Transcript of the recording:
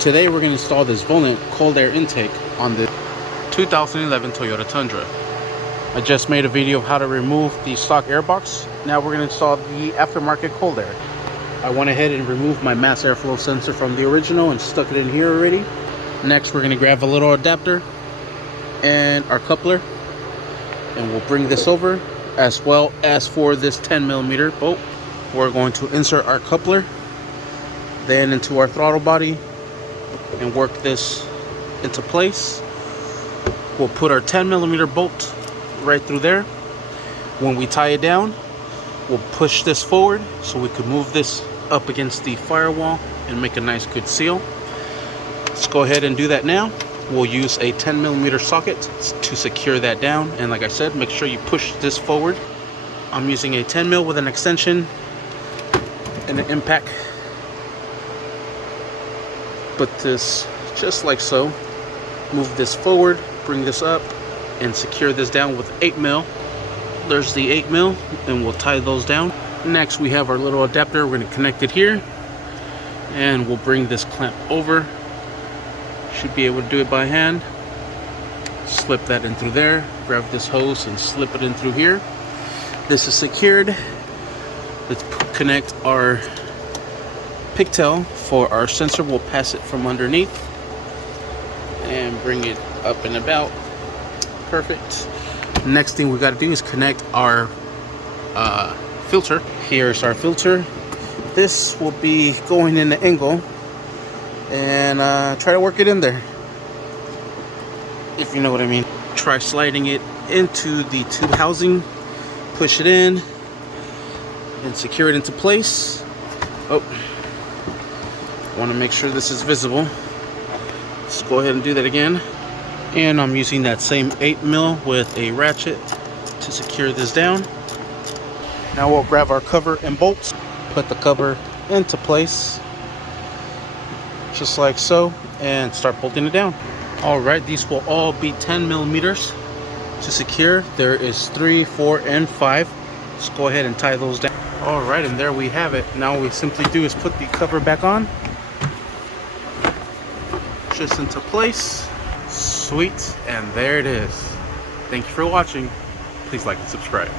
Today we're going to install this Volant cold air intake on the 2011 Toyota Tundra. I just made a video of how to remove the stock airbox. Now we're going to install the aftermarket cold air. I went ahead and removed my mass airflow sensor from the original and stuck it in here already. Next we're going to grab a little adapter and our coupler, and we'll bring this over, as well as for this 10mm bolt. We're going to insert our coupler then into our throttle body and work this into place. We'll put our 10mm bolt right through there. When we tie it down, we'll push this forward so we can move this up against the firewall and make a nice good seal. Let's go ahead and do that now. We'll use a 10mm socket to secure that down, and like I said, make sure you push this forward. I'm using a 10mm with an extension and an impact. Put this just like so. Move this forward, bring this up, and secure this down with 8mm. There's the 8mm, and we'll tie those down. Next we have our little adapter. We're going to connect it here, and we'll bring this clamp over. Should be able to do it by hand. Slip that in through there, grab this hose and slip it in through here. This is secured. Let's connect our pigtail for our sensor. We'll pass it from underneath and bring it up and about. Perfect. Next thing we got to do is connect our filter. Here's our filter. This will be going in the angle, and try to work it in there, if you know what I mean. Try sliding it into the tube housing, push it in and secure it into place. Oh, want to make sure this is visible. Let's go ahead and do that again. And I'm using that same 8mm with a ratchet to secure this down. Now we'll grab our cover and bolts, put the cover into place just like so, and start bolting it down. All right, these will all be 10mm to secure. There is 3, 4, and 5. Let's go ahead and tie those down. All right, and there we have it. Now all we simply do is put the cover back on, just into place. Sweet, and there it is. Thank you for watching. Please like and subscribe.